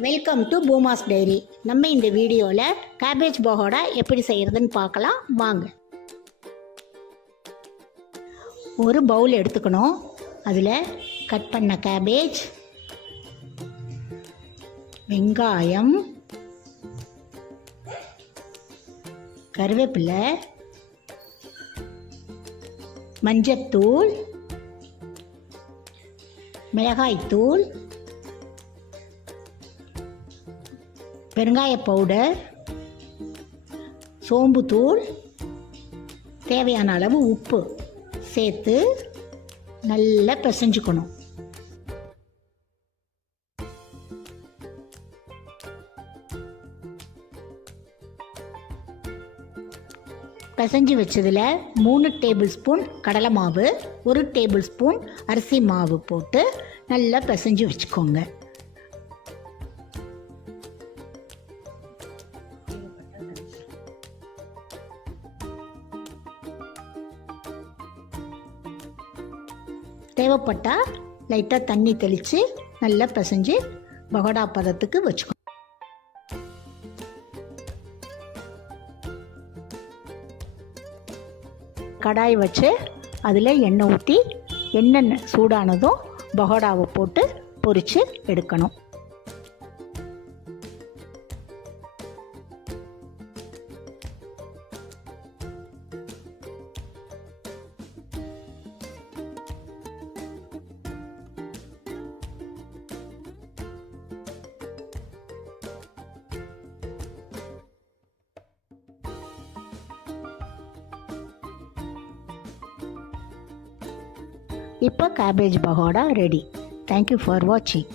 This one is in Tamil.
Welcome to பூமாஸ் diary. நம்ம இந்த வீடியோவில் கேபேஜ் பகோடா எப்படி செய்கிறதுன்னு பார்க்கலாம் வாங்க. ஒரு பவுல் எடுத்துக்கணும். அதில் கட் பண்ண கேபேஜ், வெங்காயம், கருவேப்பிலை, மஞ்சத்தூள், மிளகாய்த்தூள், பெருங்காய பவுடர், சோம்புத்தூள், தேவையான அளவு உப்பு சேர்த்து நல்லா பிசைஞ்சுக்கணும். பிசைஞ்சு வச்சதில் 3 டேபிள் ஸ்பூன் கடலை மாவு, 1 டேபிள் ஸ்பூன் அரிசி மாவு போட்டு நல்லா பிசைஞ்சு வச்சுக்கோங்க. தேவைப்பட்டால் லைட்டாக தண்ணி தெளித்து நல்லா பிசைஞ்சு பகோடா பதத்துக்கு வச்சுக்கணும். கடாய் வச்சு அதில் எண்ணெய் ஊற்றி எண்ணெய் சூடானதும் பகோடாவை போட்டு பொரித்து எடுக்கணும். இப்போ cabbage pakoda ready. Thank you for வாட்சிங்.